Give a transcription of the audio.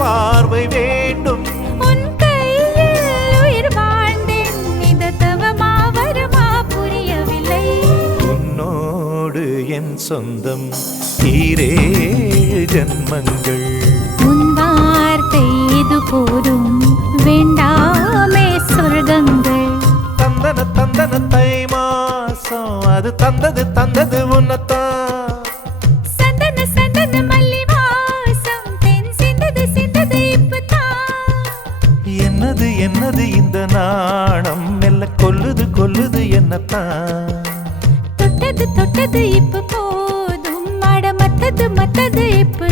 பார்வை வேண்டும். உன் கையில் உயிர் வாழ்ந்தேன், இது தவமா வருமா புரியவில்லை. உன்னோடு என் சொந்தம் ஈரேழு ஜன்மங்கள். உன் வார்த்தை இது போதும், வேண்டாமே சொர்க்கங்கள். தந்தன தந்தன தை மாசம் அது தந்தது உன்னத்தான். சந்தன சந்தன மல்லி வாசம் தென் சிந்தது இப்பதான். என்னது இந்த நாணம் மெல்ல கொல்லுது என்னத்தான். தொட்டது இப்ப போதும், மத்தது இப்ப